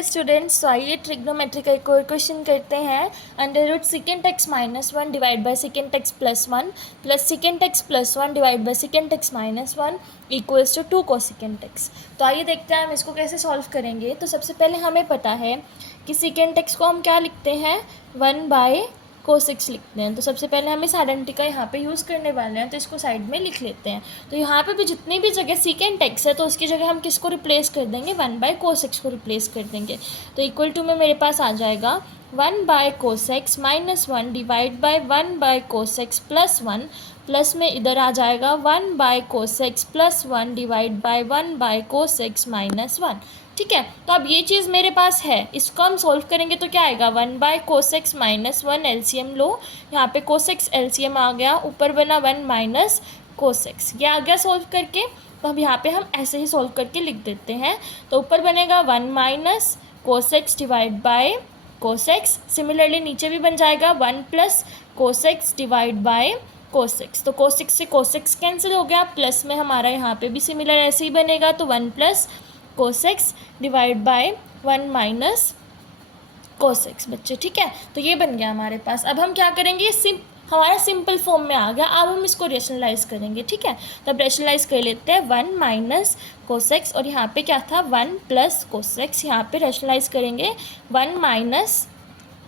Dear students, तो आइए trigonometry का एक और क्वेश्चन करते हैं। Under root second x minus one divide by second x plus one plus second x plus one divide by second x minus one equals to two cosecant x. तो आइए देखते हैं हम इसको कैसे सॉल्व करेंगे। तो सबसे पहले हमें पता है कि सेकेंड एक्स को हम क्या लिखते हैं, वन बाय कोसेक्स लिखते हैं। तो सबसे पहले हम इस आइडेंटिटी का यहाँ पे यूज़ करने वाले हैं, तो इसको साइड में लिख लेते हैं। तो यहाँ पे भी जितनी भी जगह सेकेंड एक्स है तो उसकी जगह हम किसको रिप्लेस कर देंगे, वन बाय कोसेक्स को रिप्लेस कर देंगे। तो इक्वल टू में मेरे पास आ जाएगा one by cos x minus one divide by one by cos x plus one, plus में इधर आ जाएगा one by cos x plus one divide by one by cos x minus one. ठीक है, तो अब ये चीज़ मेरे पास है, इसको हम सोल्व करेंगे तो क्या आएगा, one by cos x minus one LCM लो, यहाँ पे कोसेक्स एलसीएम आ गया, ऊपर बना वन माइनस कोसेक्स, ये आ गया सोल्व करके। तो अब यहाँ पे हम ऐसे ही सोल्व करके लिख देते हैं। तो ऊपर बनेगा one minus cos x divide by cos x, similarly नीचे भी बन जाएगा one plus cos x divide by cos x. तो कोसेक्स से कोसेक्स कैंसिल हो गया, प्लस में हमारा यहाँ पे भी सिमिलर ऐसे ही बनेगा, तो one plus cos x divide by one minus cos x बच्चे। ठीक है, तो ये बन गया हमारे पास। अब हम क्या करेंगे, हमारा सिंपल फॉर्म में आ गया, अब हम इसको रेशनलाइज करेंगे। ठीक है, तब रेशनलाइज कर लेते हैं, वन माइनस कोसेक्स और यहाँ पे क्या था, वन प्लस कोसेक्स, यहाँ पे रेशनलाइज करेंगे वन माइनस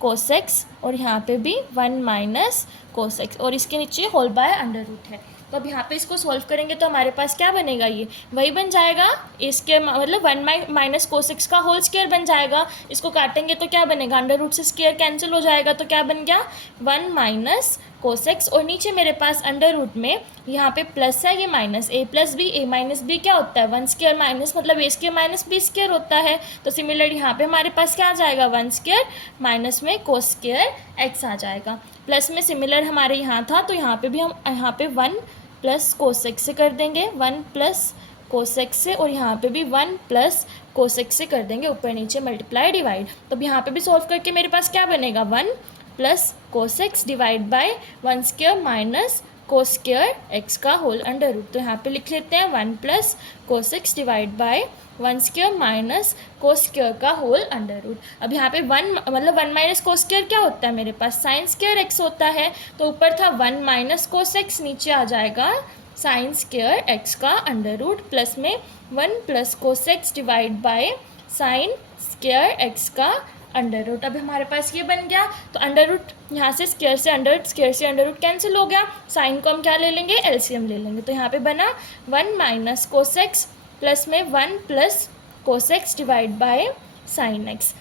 कोसेक्स और यहाँ पे भी वन माइनस कोसेक्स और इसके नीचे होल बाय अंडर रूट है। तो अब यहाँ पे इसको सॉल्व करेंगे तो हमारे पास क्या बनेगा, ये वही बन जाएगा, इसके मतलब वन माइनस कोसेक्स का होल स्क्वायर बन जाएगा। इसको काटेंगे तो क्या बनेगा, अंडर रूट से स्क्वायर कैंसिल हो जाएगा, तो क्या बन गया, वन माइनस कोसेक्स और नीचे मेरे पास अंडर रूट में यहाँ पे प्लस है, ये minus, A plus b, a minus b क्या होता है, वन स्क्वायर माइनस मतलब ए स्क्वायर माइनस बी स्क्वायर होता है। तो सिमिलर यहाँ पे हमारे पास क्या आ जाएगा, वन स्क्वायर माइनस में कोस स्क्वायर एक्स आ जाएगा, प्लस में सिमिलर हमारे यहाँ था तो यहाँ पे भी हम यहाँ पे वन प्लस कोसेक्स से कर देंगे, वन प्लस कोसेक्स से और यहाँ पे भी वन प्लस कोसेक्स से कर देंगे, ऊपर नीचे मल्टीप्लाई डिवाइड। तो अब यहाँ पे भी सॉल्व करके मेरे पास क्या बनेगा, one plus cos x divide by one square minus cos square x का होल अंडर रूट। तो यहाँ पे लिख लेते हैं one plus cos x divide by one square minus cos square का होल अंडर रूट। अब यहाँ पे वन मतलब वन माइनस कोस स्क्वायर क्या होता है, मेरे पास साइन स्क्वायर एक्स होता है, तो ऊपर था वन माइनस कोस एक्स, नीचे आ जाएगा साइन स्क्वायर एक्स का अंडर रूट, प्लस में one plus cos x divide by sine square x का अंडर रूट। अब हमारे पास ये बन गया, तो अंडर रूट यहाँ से स्क्वायर से अंडर रूट, स्क्वायर से अंडर रूट कैंसिल हो गया, साइन को हम क्या ले लेंगे, एलसीएम ले लेंगे। तो यहाँ पे बना वन माइनस कोसेक्स प्लस में one plus cos x divide by sine x,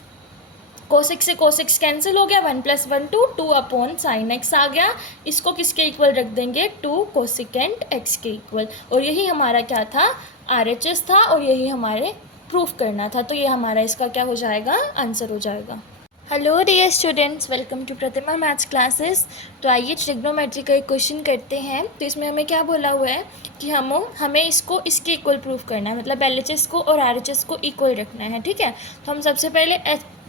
cos x से कोसेक्स कैंसिल हो गया, one plus one two, two upon sine x आ गया, इसको किसके इक्वल रख देंगे, टू कोसेकेंड एक्स के इक्वल। और यही हमारा क्या था, आरएचएस था और यही हमारे प्रूफ करना था। तो ये हमारा इसका क्या हो जाएगा, आंसर हो जाएगा। Hello dear students, welcome to Pratima maths classes. तो आइए ट्रिग्नोमेट्री का एक क्वेश्चन करते हैं। तो इसमें हमें क्या बोला हुआ है कि हमें इसको इसके इक्वल प्रूफ करना है, मतलब एलएचएस को और आरएचएस को इक्वल रखना है। ठीक है, तो हम सबसे पहले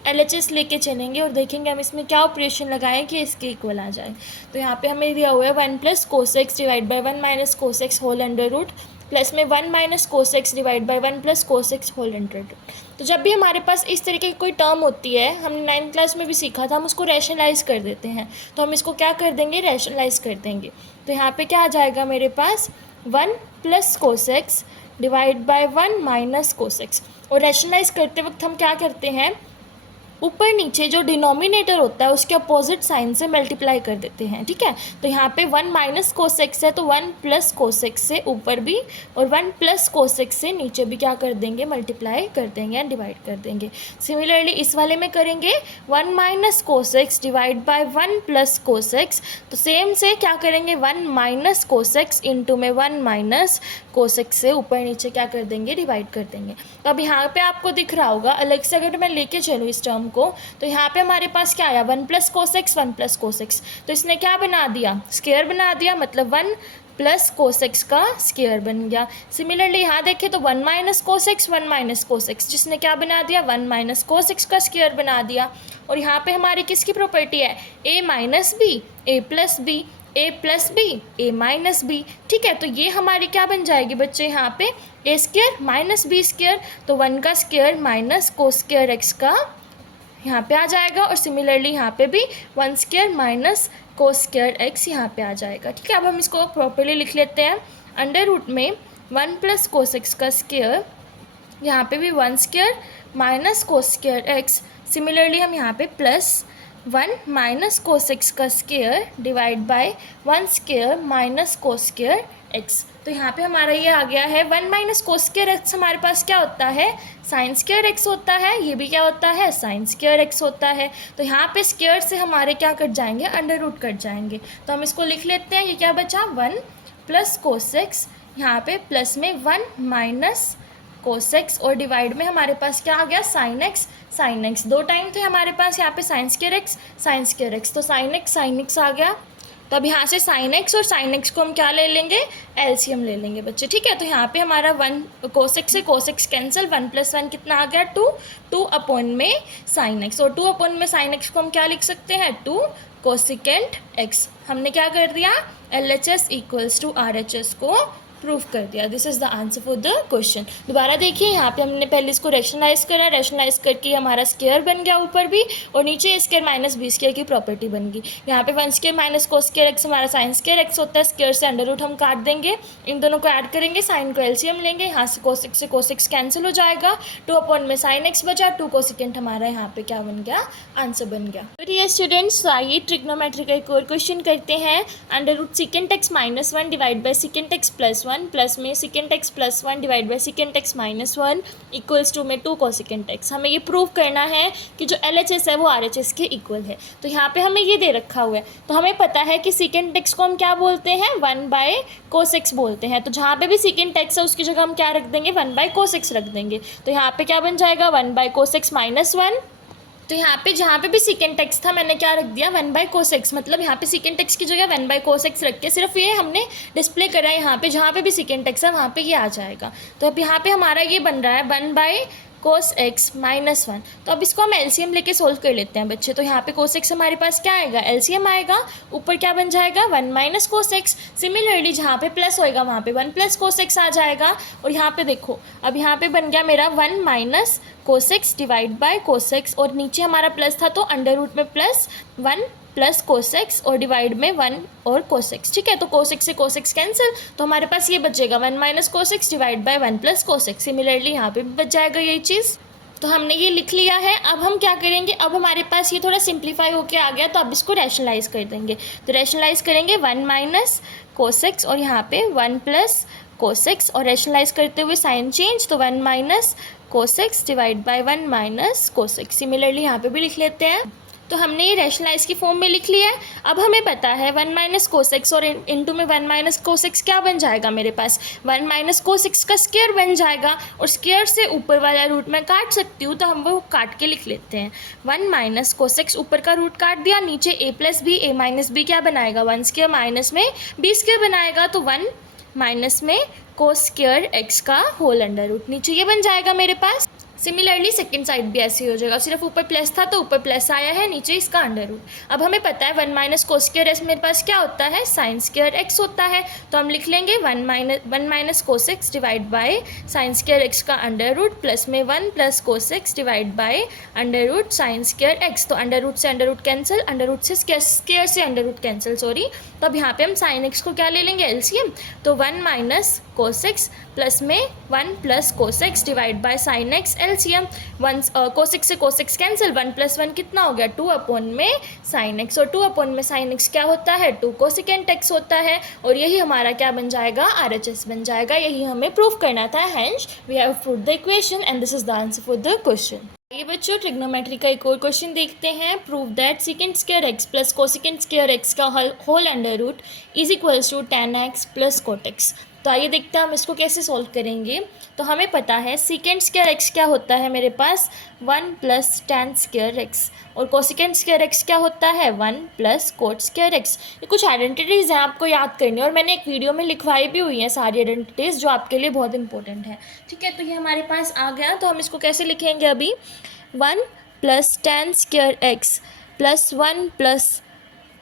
एलएचएस लेके चलेंगे और देखेंगे हम इसमें क्या ऑपरेशन लगाएं कि इसके इक्वल आ जाए। तो यहाँ पे हमें दिया हुआ है one plus cos x divide by one minus cos x whole under root, plus में one minus cos x divide by one plus cos x whole under root. तो जब भी हमारे पास इस तरीके की कोई टर्म होती है, हमने 9th क्लास में भी सीखा था, हम उसको रैशनलाइज कर देते हैं। तो हम इसको क्या कर देंगे, रैशनलाइज कर देंगे। तो यहाँ पे क्या आ जाएगा मेरे पास, one plus cos x divide by one minus cos x. और रैशनलाइज करते वक्त हम क्या करते हैं, ऊपर नीचे जो डिनोमिनेटर होता है उसके अपोजिट साइन से मल्टीप्लाई कर देते हैं। ठीक है, तो यहाँ पे वन माइनस कोसेक्स है तो वन प्लस कोसेक्स से ऊपर भी और वन प्लस कोसेक्स से नीचे भी क्या कर देंगे, मल्टीप्लाई कर देंगे या डिवाइड कर देंगे। सिमिलरली इस वाले में करेंगे one minus cos x divide by one plus cos x, तो सेम से क्या करेंगे, वन माइनस कोसेक्स इंटू में वन माइनस कोसेक्स से ऊपर नीचे क्या कर देंगे, डिवाइड कर देंगे। तो अब यहाँ पे आपको दिख रहा होगा, अलग से अगर मैं लेके चलूँ इस टर्म को, तो यहाँ पे हमारे पास क्या आया, one plus कोसेक्स one plus cos x, तो इसने क्या बना दिया, स्क्वायर बना दिया, मतलब वन प्लस कोसेक्स का स्क्वायर बन गया। सिमिलरली यहाँ देखें तो वन माइनस कोसेक्स वन माइनस कोसेक्स, जिसने क्या बना दिया, वन माइनस कोसेक्स का स्क्वायर बना दिया। और यहाँ पे हमारी किसकी प्रॉपर्टी है, ए minus B A plus b, A plus b a minus B. ठीक है, तो ये हमारी क्या बन जाएगी बच्चे यहाँ पे ए स्क्वायर माइनस बी स्क्वायर, तो 1 का स्क्वायर माइनस को स्क्वायर एक्स का यहाँ पे आ जाएगा, और सिमिलरली यहाँ पे भी 1 स्क्वायर माइनस को स्क्वायर एक्स यहाँ पे आ जाएगा। ठीक है, अब हम इसको प्रॉपर्ली लिख लेते हैं। अंडर रूट में 1 प्लस कोस एक्स का स्क्वायर, यहाँ पे भी 1 square minus cos square x, similarly हम यहाँ पे प्लस 1 माइनस कोस एक्स का square divide by 1 square minus cos square x. तो यहाँ पे हमारा ये आ गया है 1 माइनस कोस स्क्वायर एक्स हमारे पास क्या होता है साइन स्क्वायर एक्स होता है, ये भी क्या होता है साइन स्क्वायर एक्स होता है। तो यहाँ पे स्क्वायर से हमारे क्या कट जाएंगे अंडर रूट कट जाएंगे, तो हम इसको लिख लेते हैं। ये क्या बचा 1 प्लस कोस एक्स, यहाँ पे प्लस में 1 माइनस कोस एक्स, और डिवाइड में हमारे पास क्या आ गया साइन एक्स। 2 टाइम थे हमारे पास यहाँ पे साइन स्क्वायर एक्स, तो साइन एक्स आ गया। तो अब यहाँ से साइन एक्स और साइन एक्स को हम क्या ले लेंगे एलसीएम ले लेंगे बच्चे। ठीक है, तो यहाँ पे हमारा 1 कोस एक्स से कोस एक्स कैंसिल, 1 + 1 कितना आ गया 2 अपॉन में साइन एक्स, और 2 अपॉन में साइन एक्स को हम क्या लिख सकते हैं 2 कोसिकेंट एक्स। हमने क्या कर दिया LHS = RHS को प्रूफ कर दिया। This is the answer for the question. दोबारा देखिए, यहाँ पे हमने पहले इसको रैशनलाइज करा, रैशनलाइज करके हमारा स्क्वायर बन गया ऊपर भी, और नीचे स्क्वायर माइनस बी स्क्वायर की प्रॉपर्टी बन गई। यहाँ पे 1 square minus cos square x हमारा साइन स्क्वायर एक्स होता है, स्क्वायर से अंडर रूट हम काट देंगे, इन दोनों को ऐड करेंगे, साइन को एलसीएम लेंगे, यहाँ से कोस एक्स कैंसिल हो जाएगा, 2 अपॉन में साइन एक्स बचा, 2 कोसिकेंट हमारा यहाँ पे क्या बन गया आंसर बन गया। तो ये स्टूडेंट्स आइए ट्रिग्नोमेट्री का एक और क्वेश्चन करते हैं। Under root second x minus 1 divide by second x plus 1 plus में second x plus 1 divide by second x minus 1 equals to में 2 कोसेकेंड एक्स। हमें ये प्रूव करना है कि जो LHS है वो RHS के इक्वल है। तो यहाँ पे हमें ये दे रखा हुआ है, तो हमें पता है कि सेकेंड एक्स को हम क्या बोलते हैं 1 बाय कोस एक्स बोलते हैं। तो जहाँ पे भी सेकेंड एक्स है उसकी जगह हम क्या रख देंगे 1 बाय कोस एक्स रख देंगे। तो यहाँ पे क्या बन जाएगा 1 बाय कोस एक्स माइनस 1। तो यहाँ पे जहाँ पे भी सेकेंड एक्स था मैंने क्या रख दिया 1 बाय कोस एक्स, मतलब यहाँ पे सेकेंड एक्स की जगह 1 बाय कोस एक्स रख के सिर्फ ये हमने डिस्प्ले करा है। यहाँ पे जहाँ पे भी सेकेंड एक्स है वहाँ पे ये आ जाएगा। तो अब यहाँ पे हमारा ये बन रहा है 1 बाय कोस एक्स माइनस 1। तो अब इसको हम एलसीएम लेके सोल्व कर लेते हैं बच्चे। तो यहाँ पे कोस एक्स हमारे पास क्या आएगा एलसीएम आएगा, ऊपर क्या बन जाएगा 1 माइनस कोस एक्स। सिमिलरली जहाँ पे प्लस होएगा वहाँ पे 1 प्लस कोस एक्स आ जाएगा, और यहाँ पे देखो अब यहाँ पे बन गया मेरा 1 minus cos x divide by cos x, और नीचे हमारा प्लस था तो अंडर रूट में प्लस 1 प्लस कोस एक्स और डिवाइड में 1 और कोस एक्स। ठीक है, तो कोस एक्स से कोस एक्स कैंसिल, तो हमारे पास ये बचेगा 1 minus cos x divide by 1 plus cos x. Similarly यहाँ पे भी बच जाएगा यही चीज़। तो हमने ये लिख लिया है। अब हम क्या करेंगे, अब हमारे पास ये थोड़ा सिंप्लीफाई होके आ गया, तो अब इसको रैशनलाइज कर देंगे। तो रैशनलाइज करेंगे 1 माइनस कोस एक्स और यहाँ पे 1 प्लस कोस एक्स, और रैशनलाइज करते हुए साइन चेंज, तो 1 minus cos x divide by 1 minus cos x. Similarly यहाँ पे भी लिख लेते हैं। तो हमने ये रैशनलाइज की फॉर्म में लिख लिया है। अब हमें पता है 1 माइनस कोस एक्स और इनटू में 1 माइनस कोस एक्स क्या बन जाएगा मेरे पास 1 माइनस कोस एक्स का स्क्वायर बन जाएगा, और स्क्वायर से ऊपर वाला रूट मैं काट सकती हूँ, तो हम वो काट के लिख लेते हैं। 1 माइनस कोस एक्स ऊपर का रूट काट दिया, नीचे a plus b, a minus b क्या बनाएगा 1 स्क्वायर माइनस में b स्क्वायर बनाएगा, तो 1 माइनस में कोस स्क्वायर एक्स का होल अंडर रूट, नीचे ये बन जाएगा मेरे पास। सिमिलरली सेकंड साइड भी ऐसे ही हो जाएगा, सिर्फ ऊपर प्लस था तो ऊपर प्लस आया है, नीचे इसका अंडर रूट। अब हमें पता है 1 माइनस कोस स्क्वायर एक्स मेरे पास क्या होता है साइन स्क्वायर एक्स होता है, तो हम लिख लेंगे 1 minus cos x divide by sine square x का अंडर रूट प्लस में 1 plus cos x divide by under root sine square x. तो अंडर रूट से under root cancel, under root से स्क्वायर से अंडर रूट कैंसिल सॉरी। तो अब यहाँ पे हम साइन एक्स को क्या ले लेंगे एलसीएम, तो 1 माइनस कोस एक्स प्लस में 1 plus cos x divide by sine x LCM. 1 cos x से कोस एक्स कैंसिल, 1 प्लस 1 कितना हो गया 2 अपॉन में साइन एक्स, और 2 अपॉन में साइन एक्स क्या होता है 2 कोसिकेंट एक्स होता है, और यही हमारा क्या बन जाएगा RHS बन जाएगा। यही हमें प्रूव करना था, hence we have proved the equation and this is the answer for the question. ये बच्चों ट्रिग्नोमेट्री का एक और क्वेश्चन देखते हैं। Prove that second square x plus cosecant square x का whole under root is equals to tan x plus cot x. तो आइए देखते हैं हम इसको कैसे सॉल्व करेंगे। तो हमें पता है सेकेंड स्क्वायर एक्स क्या होता है मेरे पास 1 प्लस tan स्क्वायर एक्स, और कोसिकेंट स्क्वायर एक्स क्या होता है 1 प्लस कोट स्क्वायर एक्स। ये कुछ आइडेंटिटीज़ हैं आपको याद करनी है, और मैंने एक वीडियो में लिखवाई भी हुई हैं सारी आइडेंटिटीज़ जो आपके लिए बहुत इंपॉर्टेंट है। ठीक है, तो ये हमारे पास आ गया। तो हम इसको कैसे लिखेंगे अभी 1 plus tan square x plus 1 plus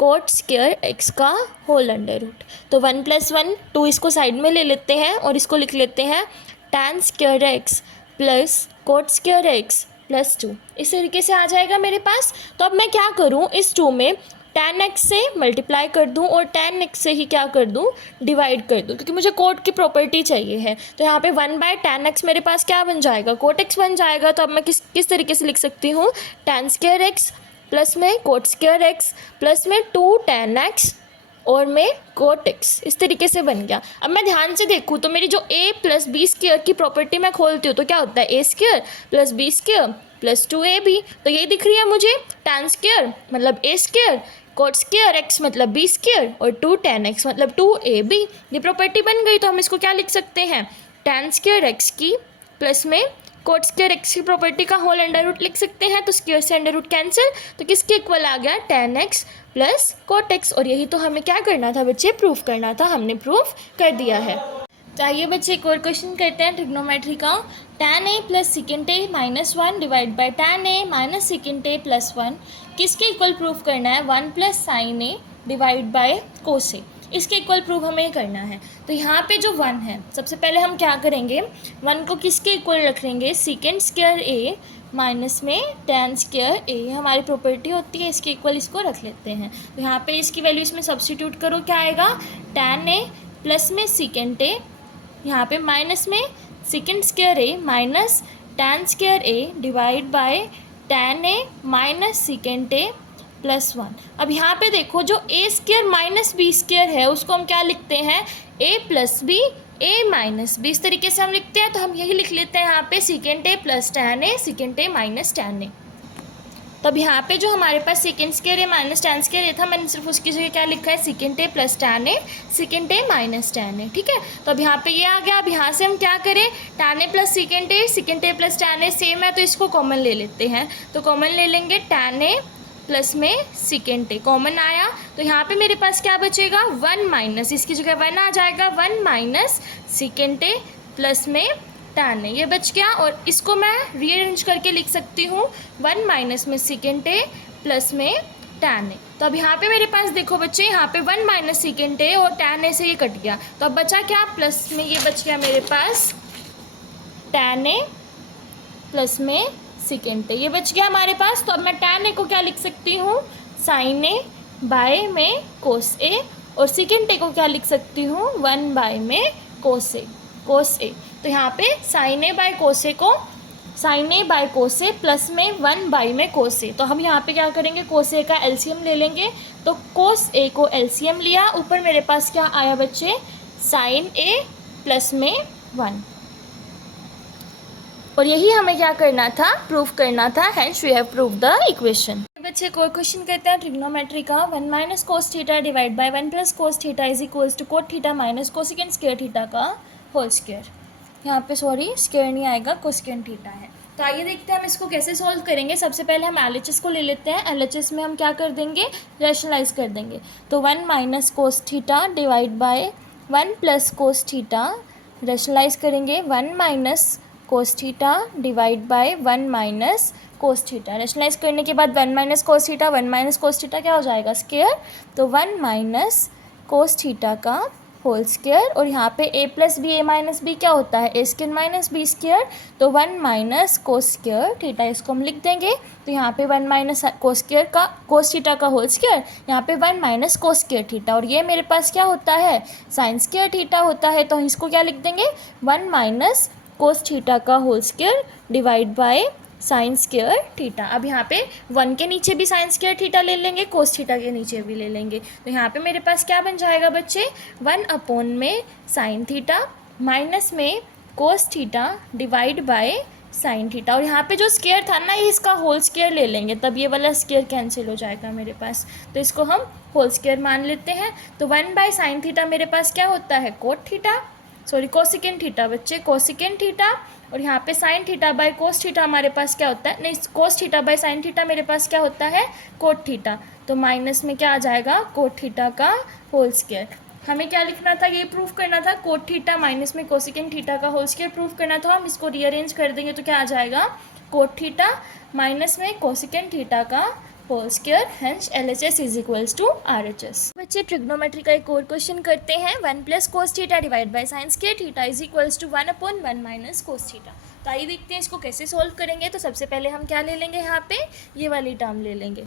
coat square x का होल अंडर रूट। तो 1 + 1 2, इसको साइड में ले लेते हैं और इसको लिख लेते हैं tan square x plus coat square x plus 2। इस तरीके से आ जाएगा मेरे पास। तो अब मैं क्या करूँ, इस 2 में tan x से मल्टीप्लाई कर दूँ और tan x से ही क्या कर दूँ, डिवाइड कर दूँ, क्योंकि मुझे कोट की प्रॉपर्टी चाहिए है। तो यहाँ पे 1/tan x मेरे पास क्या बन जाएगा, कोट x बन जाएगा। तो अब मैं किस तरीके से लिख सकती हूँ, tan स्क्वायर एक्स प्लस में कोट स्क्वायर एक्स प्लस में 2 tan x और में कोट एक्स, इस तरीके से बन गया। अब मैं ध्यान से देखूँ तो मेरी जो a + b स्क्वायर की प्रॉपर्टी मैं खोलती हूँ तो क्या होता है, a square plus b square plus 2ab। तो ये दिख रही है मुझे, tan स्क्वायर मतलब a square, coat square x मतलब b स्क्वायर और 2 tan x मतलब 2ab। ये प्रॉपर्टी बन गई। तो हम इसको क्या लिख सकते हैं, tan स्क्वायर x की प्लस में कोट स्क्वायर एक्स की प्रॉपर्टी का होल अंडर रूट लिख सकते हैं। तो स्क्वायर से अंडर रूट कैंसिल, तो किसके इक्वल आ गया, tan x plus cot x. और यही तो हमें क्या करना था बच्चे, प्रूफ करना था। हमने प्रूफ कर दिया है। तो आइए बच्चे एक और क्वेश्चन करते हैं ट्रिग्नोमेट्री का। tan a plus second a minus 1 divide by tan a minus second a plus 1 किसके इक्वल प्रूफ करना है, 1 + sin a divide by cos a। इसके इक्वल प्रूफ हमें करना है। तो यहाँ पे जो 1 है, सबसे पहले हम क्या करेंगे, 1 को किसके इक्वल रखेंगे, सेकेंड स्क्वायर a माइनस में tan स्क्वायर a, हमारी प्रॉपर्टी होती है, इसके इक्वल इसको रख लेते हैं। तो यहाँ पे इसकी वैल्यू इसमें सब्स्टिट्यूट करो, क्या आएगा, tan a प्लस में सेकेंड a, यहाँ पे माइनस में second square a minus tan square a divide by tan a minus second a plus 1। अब यहाँ पे देखो जो a square minus b square है उसको हम क्या लिखते हैं, a plus b a minus b, इस तरीके से हम लिखते हैं। तो हम यही लिख लेते हैं यहाँ पे second a plus tan a, second a minus tan a। तब यहाँ पे जो हमारे पास second square a minus tan square a था, मैंने सिर्फ उसकी जगह क्या लिखा है, second a plus tan a, second a minus tan a। ठीक है, तो अब यहाँ पे ये आ गया। अब यहाँ से हम क्या करें, tan a plus second a plus tan a same है तो इसको कॉमन ले लेते हैं। तो कॉमन ले लेंगे, tan a प्लस में सेकेंड a कॉमन आया। तो यहाँ पे मेरे पास क्या बचेगा, 1 माइनस, इसकी जगह 1 आ जाएगा, 1 माइनस सेकेंड a प्लस में tan a, ये बच गया। और इसको मैं रीअरेंज करके लिख सकती हूँ, 1 माइनस में सेकेंड a प्लस में tan a। तो अब यहाँ पे मेरे पास देखो बच्चे, यहाँ पे 1 माइनस सेकेंड a और tan a से ये कट गया। तो अब बचा क्या, प्लस में ये बच गया मेरे पास tan a प्लस में सेकेंड a, ये बच गया हमारे पास। तो अब मैं tan a को क्या लिख सकती हूँ, sin a बाय में cos a, और सेकेंड a को क्या लिख सकती हूँ, 1 बाय में cos a। तो यहाँ पे sin a by cos a को sin a by cos a plus में 1 बाय में cos a। तो हम यहाँ पे क्या करेंगे, cos a का एलसीएम ले लेंगे। तो cos a को एलसीएम लिया, ऊपर मेरे पास क्या आया बच्चे, sin a प्लस में 1। और यही हमें क्या करना था, प्रूफ करना था। Hence we have prove the equation. बच्चे कोई क्वेश्चन करते हैं ट्रिग्नोमेट्री का। 1 minus cos theta divide by 1 plus cos theta is equals to cot theta minus cosecant square theta का होल स्क्वायर। यहाँ पे सॉरी स्क्वायर नहीं आएगा, कोसेकेंड थीटा है। तो आइए देखते हैं हम इसको कैसे सॉल्व करेंगे। सबसे पहले हम LHS को ले लेते हैं। LHS में हम क्या कर देंगे, रैशनलाइज कर देंगे। तो 1 minus cos theta divide by 1 plus cos theta, rationalise करेंगे 1 minus cos theta divide by 1 minus cos theta. Rationalise करने के बाद 1 minus cos theta, 1 minus cos theta क्या हो जाएगा, स्क्वायर। तो 1 माइनस कोस थीटा का होल स्क्वायर। और यहाँ पे a plus b a minus b क्या होता है, a square minus b square. तो 1 माइनस कोस स्क्वायर थीटा, इसको हम लिख देंगे। तो यहाँ पे 1 माइनस कोस स्क्वायर का कोस थीटा का होल स्क्वायर, यहाँ पे 1 माइनस कोस स्क्वायर थीटा। और ये मेरे पास क्या होता है, साइन स्क्वायर थीटा होता है। तो इसको क्या लिख देंगे, 1 माइनस कोस थीटा का whole square divide by sine square theta. अब यहाँ पे 1 के नीचे भी साइन स्क्वायर थीटा ले लेंगे, कोस थीटा के नीचे भी ले लेंगे। तो यहाँ पे मेरे पास क्या बन जाएगा बच्चे, 1 अपॉन में साइन थीटा माइनस में कोस theta divide by sine theta. और यहाँ पे जो स्क्वायर था ना, इसका होल स्क्वायर ले लेंगे, तब ये वाला स्क्वायर कैंसिल हो जाएगा मेरे पास। तो इसको हम होल स्क्वायर मान लेते हैं। तो 1 बाय साइन थीटा मेरे पास क्या होता है, cot theta, sorry cosecant theta बच्चे, कोसेकेंड थीटा। और यहाँ पे sine theta by cos theta हमारे पास क्या होता है, नहीं cos theta by sine theta मेरे पास क्या होता है, कोट थीटा। तो माइनस में क्या आ जाएगा, कोट थीटा का होल स्क्वायर। हमें क्या लिखना था, ये प्रूफ करना था, कोट थीटा माइनस में कोसेकेंड थीटा का होल स्क्वायर प्रूफ करना था। हम इसको रीअरेंज कर देंगे तो क्या आ जाएगा, कोट थीटा माइनस में कोसेकेंड थीटा का whole square, hence LHS is equals to RHS। बच्चे ट्रिग्नोमेट्री का एक और क्वेश्चन करते हैं। 1 plus cos theta divide by sine square theta is equals to 1/1 minus cos theta. तो आइए देखते हैं इसको कैसे सॉल्व करेंगे। तो सबसे पहले हम क्या ले लेंगे, यहाँ पे ये वाली टर्म ले लेंगे।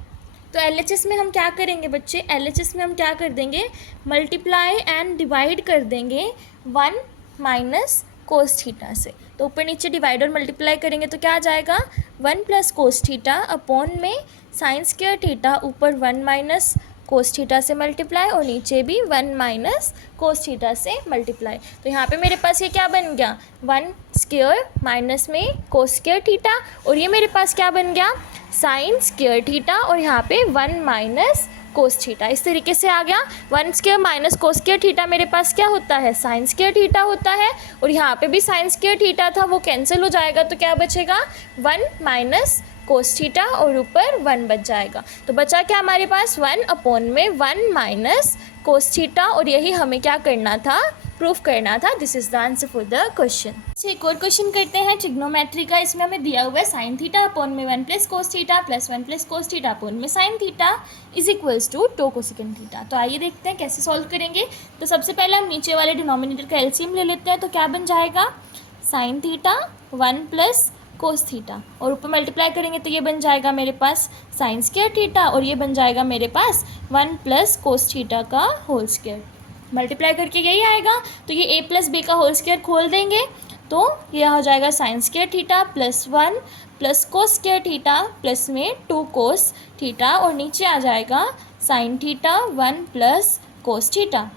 तो LHS में हम क्या करेंगे बच्चे, LHS में हम क्या कर देंगे, मल्टीप्लाई एंड डिवाइड कर देंगे 1 माइनस कोस थीटा से। तो ऊपर नीचे डिवाइड और मल्टीप्लाई करेंगे तो क्या आ जाएगा, 1 प्लस कोस थीटा अपॉन में साइन स्क्वायर थीटा, ऊपर 1 माइनस कोस थीटा से मल्टीप्लाई और नीचे भी 1 माइनस कोस थीटा से मल्टीप्लाई। तो यहाँ पे मेरे पास ये क्या बन गया, 1 स्क्वायर माइनस में कोस स्क्वायर थीटा, और ये मेरे पास क्या बन गया, साइन स्क्वायर थीटा, और यहाँ पे 1 माइनस कोस थीटा। इस तरीके से आ गया। 1 square minus cos square theta मेरे पास क्या होता है, साइन स्क्वायर थीटा होता है, और यहाँ पे भी साइन स्क्वायर थीटा था, वो कैंसिल हो जाएगा। तो क्या बचेगा, 1 माइनस कोस थीटा और ऊपर 1 बच जाएगा। तो बचा क्या हमारे पास, 1 अपॉन में 1 माइनस कोस थीटा, और यही हमें क्या करना था, प्रूफ करना था। This is the answer for the question. एक और क्वेश्चन करते हैं ट्रिग्नोमेट्री का। इसमें हमें दिया हुआ है साइन थीटा अपॉन में 1 plus cos theta plus 1 plus cos theta upon में sine theta is equals to 2 cosecant theta. तो आइए देखते हैं कैसे सॉल्व करेंगे। तो सबसे पहले हम नीचे वाले डिनोमिनेटर का एलसीएम ले लेते हैं। तो क्या बन जाएगा, sine theta 1 plus cos theta, और ऊपर मल्टीप्लाई करेंगे तो ये बन जाएगा मेरे पास साइन स्क्वायर थीटा, और ये बन जाएगा मेरे पास 1 प्लस कोस थीटा का होल स्क्वायर। मल्टीप्लाई करके यही आएगा। तो ये a प्लस बी का होल स्क्वायर खोल देंगे तो यह हो जाएगा sign square theta plus 1 plus cos square theta plus में 2 कोस थीटा, और नीचे आ जाएगा sine theta 1 plus cos theta.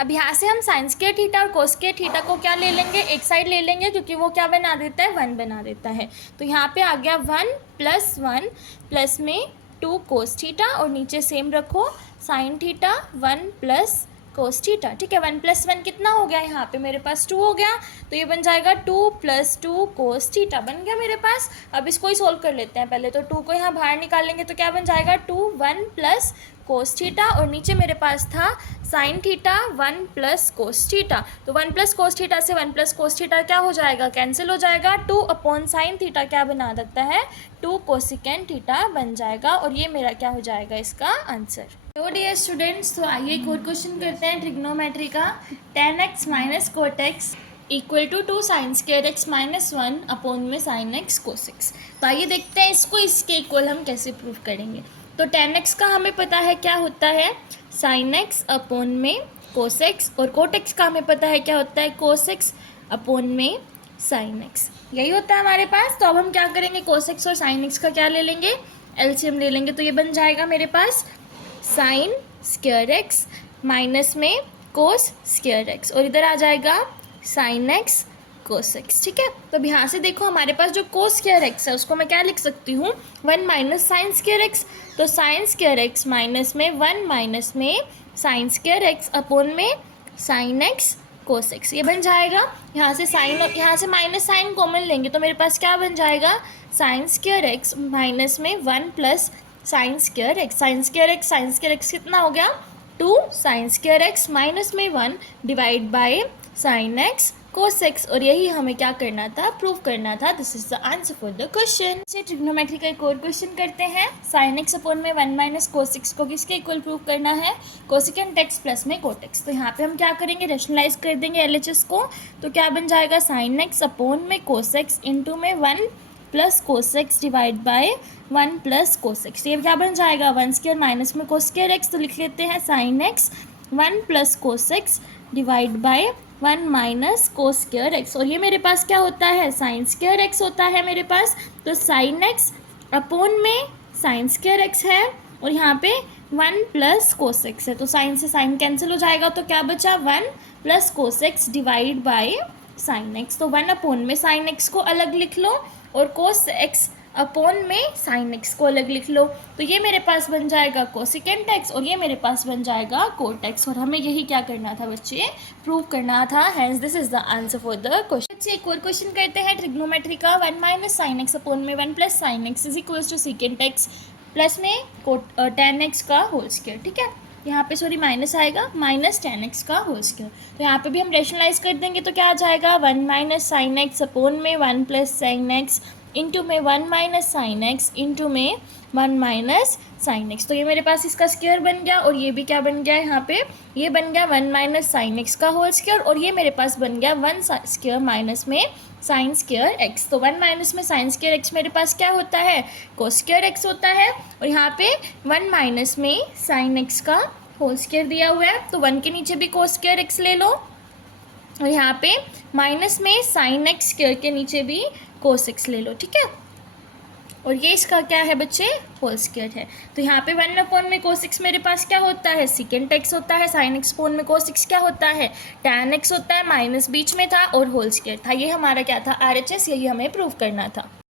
अब यहाँ से हम साइन स्क्वायर थीटा और कोस स्क्वायर थीटा को क्या ले लेंगे, एक साइड ले लेंगे, क्योंकि वो क्या बना देता है, 1 बना देता है। तो यहाँ पे आ गया 1 प्लस 1 प्लस में 2 कोस थीटा, और नीचे सेम रखो sine theta 1 plus cos theta. ठीक है, 1 प्लस 1 कितना हो गया, यहाँ पे मेरे पास 2 हो गया। तो ये बन जाएगा 2 प्लस 2 कोस थीटा बन गया मेरे पास। अब इसको ही सोल्व कर लेते हैं। पहले तो 2 को यहाँ बाहर निकालेंगे तो क्या बन जाएगा, 2 1 प्लस कोस थीटा, और नीचे मेरे पास था sine theta 1 plus cos theta. तो 1 प्लस कोस थीटा से 1 प्लस कोस थीटा क्या हो जाएगा, कैंसिल हो जाएगा। 2 अपॉन साइन थीटा क्या बना देता है, 2 कोसेकेंड थीटा बन जाएगा, और ये मेरा क्या हो जाएगा इसका आंसर। तो डियर स्टूडेंट्स, तो आइए एक और क्वेश्चन करते हैं ट्रिग्नोमेट्री का। tan x minus cot x equal to 2 sine square x minus 1 upon में साइन एक्स कोस एक्स। तो आइए देखते हैं इसको इसके इक्वल हम कैसे प्रूव करेंगे। तो tan x का हमें पता है क्या होता है, साइन एक्स अपॉन में कोस एक्स, और कोट एक्स का हमें पता है क्या होता है, कोस एक्स अपॉन में साइन एक्स। यही होता है हमारे पास। तो अब हम क्या करेंगे, कोस एक्स और साइन एक्स का क्या ले लेंगे, एलसीएम ले लेंगे। तो ये बन जाएगा मेरे पास साइन स्क्वायर एक्स माइनस में कोस स्क्वायर एक्स, और इधर आ जाएगा साइन एक्स कोस एक्स। ठीक है, तो अब यहाँ से देखो हमारे पास जो कोस स्क्वायर एक्स है उसको मैं क्या लिख सकती हूँ, 1 माइनस साइन स्क्वायर एक्स। तो साइन स्क्वायर एक्स माइनस में 1 माइनस में साइन स्क्वायर एक्स अपॉन में साइन एक्स कोस एक्स, ये बन जाएगा। यहाँ से साइन और यहाँ से माइनस साइन कॉमन लेंगे तो मेरे पास क्या बन जाएगा, साइन स्क्वायर एक्स माइनस में 1 plus sign square x. Sign square x कितना हो गया, 2 साइन स्क्वायर एक्स माइनस में 1 divide by sine x cos x, और यही हमें क्या करना था, प्रूव करना था। This is the answer for the question. से ट्रिग्नोमेट्री का एक और क्वेश्चन करते हैं। साइन एक्स अपॉन में 1 माइनस कोस एक्स को किसके इक्वल प्रूव करना है, कोसेकेंट एक्स प्लस में कोट एक्स। तो यहाँ पे हम क्या करेंगे, रेशनलाइज कर देंगे LHS को। तो क्या बन जाएगा, साइन एक्स अपॉन में कोस एक्स इंटू में 1 plus cos x divide by 1 plus cos x. ये क्या बन जाएगा, 1 स्क्वायर माइनस में कोस स्क्वायर एक्स। तो लिख लेते हैं sine x 1 plus cos x divide by 1 minus cos square x, और ये मेरे पास क्या होता है, साइन स्क्वायर एक्स होता है मेरे पास। तो साइन एक्स अपॉन में साइन स्क्वायर एक्स है, और यहाँ पे 1 प्लस कोस एक्स है। तो साइन से साइन कैंसिल हो जाएगा, तो क्या बचा, 1 plus cos x divide by sine x. तो 1 अपॉन में साइन एक्स को अलग लिख लो, और कोस एक्स अपॉन में साइन एक्स को अलग लिख लो। तो ये मेरे पास बन जाएगा कोसेकेंट एक्स, और ये मेरे पास बन जाएगा कोट एक्स, और हमें यही क्या करना था बच्चे, प्रूव करना था। Hence this is the answer for the question. बच्चे एक और क्वेश्चन करते हैं ट्रिग्नोमेट्री का। 1 माइनस साइन एक्स अपॉन में 1 plus sine x is equals to secant x plus में tan एक्स का होल स्क्वायर। ठीक है, यहाँ पे सॉरी माइनस आएगा, माइनस tan एक्स का होल स्क्वायर। तो यहाँ पे भी हम रेशनलाइज कर देंगे तो क्या आ जाएगा, 1 माइनस साइन एक्स अपॉन में 1 प्लस साइन एक्स इंटू में 1 माइनस साइन एक्स इंटू में 1 माइनस साइन एक्स। तो ये मेरे पास इसका स्क्वायर बन गया और ये भी क्या बन गया यहाँ पे, ये बन गया 1 माइनस साइन एक्स का होल स्क्वायर और ये मेरे पास बन गया 1 स्क्वायर माइनस में साइन स्क्वायर एक्स। तो 1 माइनस में साइन स्क्वायर एक्स मेरे पास क्या होता है, कोस स्क्वायर एक्स होता है और यहाँ पे 1 माइनस में साइन एक्स का होल स्क्वायर दिया हुआ है तो 1 के नीचे भी कोस स्क्वायर एक्स ले लो और यहाँ पे माइनस में साइन एक्स स्क्वायर के नीचे भी कोस एक्स ले लो, ठीक है। और ये इसका क्या है बच्चे, होल स्क्वायर है। तो यहाँ पे 1 अपॉन में कोस एक्स मेरे पास क्या होता है, सेकेंड एक्स होता है। साइन एक्स अपॉन में कोस एक्स क्या होता है, टैन एक्स होता है। माइनस बीच में था और होल स्क्वायर था। ये हमारा क्या था, RHS, यही हमें प्रूव करना था।